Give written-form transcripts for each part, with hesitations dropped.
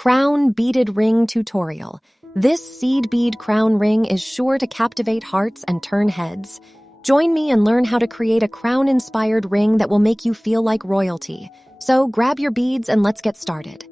Crown Beaded Ring Tutorial. This seed bead crown ring is sure to captivate hearts and turn heads. Join me and learn how to create a crown-inspired ring that will make you feel like royalty. So grab your beads and let's get started.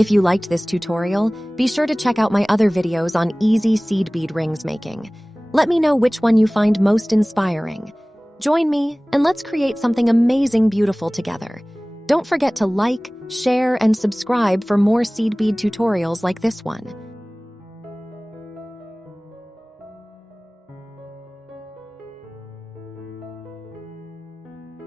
If you liked this tutorial, be sure to check out my other videos on easy seed bead rings making. Let me know which one you find most inspiring. Join me, and let's create something amazing beautiful together. Don't forget to like, share, and subscribe for more seed bead tutorials like this one.